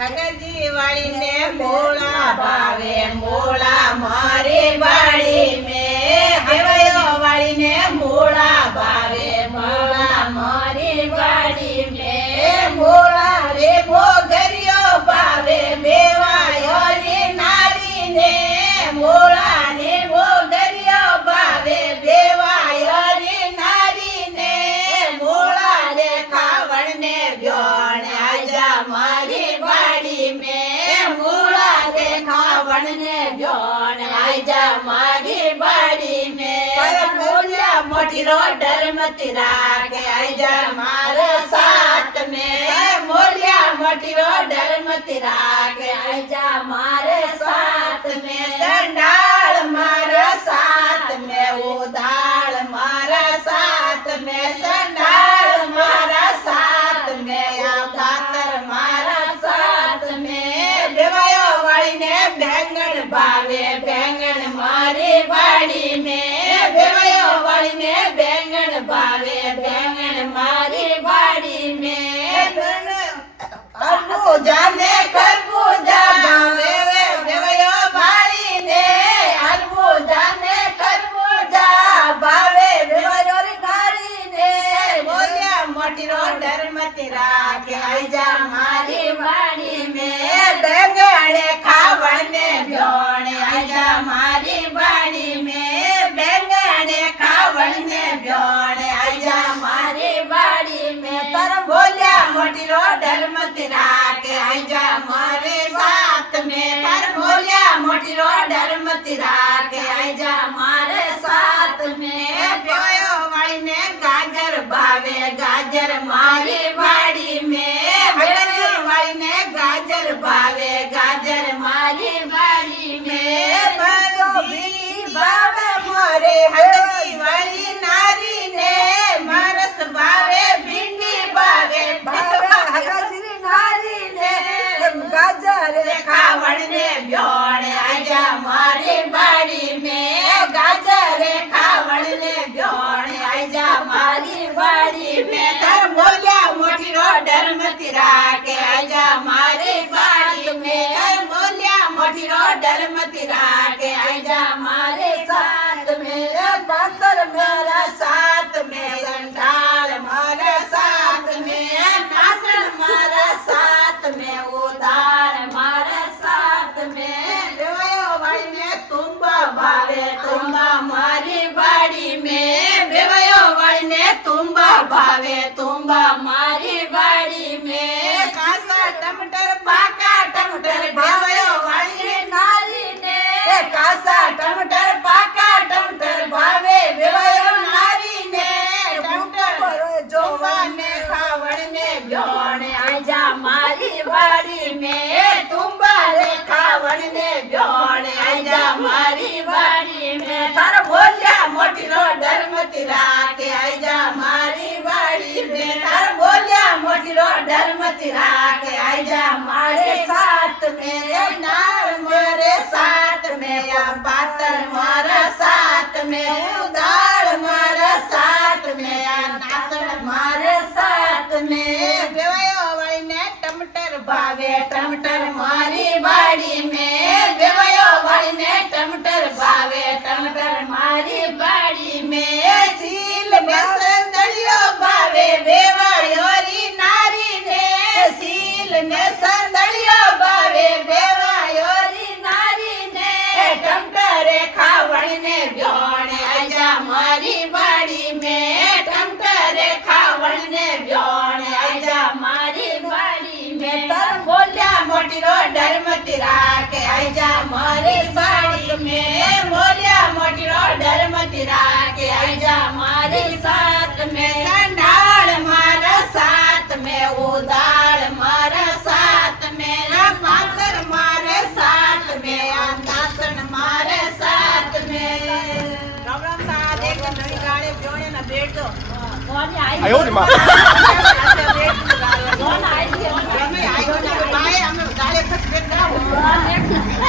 હગજી વાળીને મોળા ભાવે મોળા મારી વાળી મે હવયો વાળીને મોળા ભાવે મોળા મારી વાળી મે મોળા રે મોગરિયો ભાવે મેવાયો રે નારી ને મોળા રે મોગરિયો ભાવે બેવાયો રે નારી ને મોળા રે ખાવણ ને વ્યોણ આજા મારી વાડી મે મોળા રે ખાવણ ને વ્યોણ આજા મારી વાડી મે મોલ્યા મોટી રો ડરમતી રાખે આજા મારા સાથ મે મોલ્યા મોટી રો ડરમતી રાખે આજા મારે સાથ મે સંડાળ મારા સાથ મે ઉદાળ મારા સાથ મે સંડાળ મારા સાથ મે ખાતર મારા સાથ મે બેવાયો વાળીને બેંગણ ભાવે બેંગણ મારી વાડી મે બેવાયો વાળીને બેંગણ ભાવે બેંગણ મારી વાડી મે ખરબૂજા ને ખરબૂજા ભાવે બેવાયો વાળીને ખરબૂજા ને ખરબૂજા ભાવે બેવાયો રી નારીને બોલ્યા મોટી રો ડરમતી રાખે આજા મારી વાડી મે બેંગણે ખાવણ ને વ્યોણે આજા મારી વાડી મે બેંગણે ખાવણ ને વ્યોણે આજા મારી વાડી મે તર બોલ્યા મોટી રો ડરમતી રાખે આજા મારે સાથ મે તર બોલ્યા મોટી રો ડરમતી રાખે આજા મારે સાથ મે બેવાયો વાળીને ગાજર ભાવે ગાજર મારી વાડી મે બેવાયો વાળીને ગાજર ભાવે ગાજર મારી વાડી મે ભીલી ભાવે મોરે હગજી વાળી નારી ને મારસ ભાવે ભીંડી ભાવે હગજી નારી ને ગાજર ખાવણ ને વ્યોણ આજા મારી વાડી મે ગાજર ખાવણ ને વ્યોણ આજા મારી વાડી મે તર બોલ્યા મોટી રો ડરમતી રાખે આજા મારી વાડી મે બોલ્યા મોટી રો ડરમતી રાખે આજા મારે સાથ મે પાતર મેરા સાથ મે સંડાળ મારા સાથ મે નાસણ મારા સાથ મે ઉદાર મારા સાથ મે બેવાયો વાળીને તુંબા ભાવે તુંબા મારી વાડી મે બેવાયો વાળીને તુંબા ભાવે તુંબા મારી વાડી મે કાસા ટમટર પાકા ટમટર બેવાયો વાળીને નારી ને કાસા ટમટર પાકા ટમટર ભાવે બેવાયો નારી ને ટમટર જોવા ને ખાવણ ને વ્યોણ આજા મારી વાડી મે તુંબા રે ખાવણ ને વ્યોણ આજા મારી વાડી મે તાર બોલ્યા મોટી રો ડરમતી રાખે આજા મારી વાડી મે તાર બોલ્યા મોટી રો ડરમતી રાખે આજા મારે સાથ મે નાર મારે સાથ મે પાતર મારા સાથ મે ઉદાળ મારા સાથ મે નાસણ મારા સાથ મે બેવાયો વાળીને ટમટર ભાવે ટમટર મારી વાડી મે બેવાયો વાળીને ટમટર ભાવે ટમટર મારી વાડી મે સીલ ને સંદળિયો ભાવે બેવાયો રી નારી ને સીલ ને સંદળિયો ભાવે બેવાયો રી નારી ને ટમટરે ખાવણ ને વ્યોણે આજા મારી વાડી મે ટમટરે ખાવણ ને વ્યોણે આજા મારી વાડી મે તર બોલ્યા મોટી રો ડરમતી રાખે આજા મારી વાડી મે બોલ્યા મોટી રો ડરમતી રાખે આજા મારી સાથ મે સંડાળ મારા સાથ મે ઉદાળ મારા સાથ મે પાતર મારે સાથ મે નાસણ મારે સાથ મે રામ રામ સાથ એક નવી ગાળે પ્યોણે ના બેઠ દો કોની આઈ આયો ની માં કોણ આઈ છે અમે આઈ ગયો ને ભાઈ અમે ગાળે ખસ બેઠ જાવ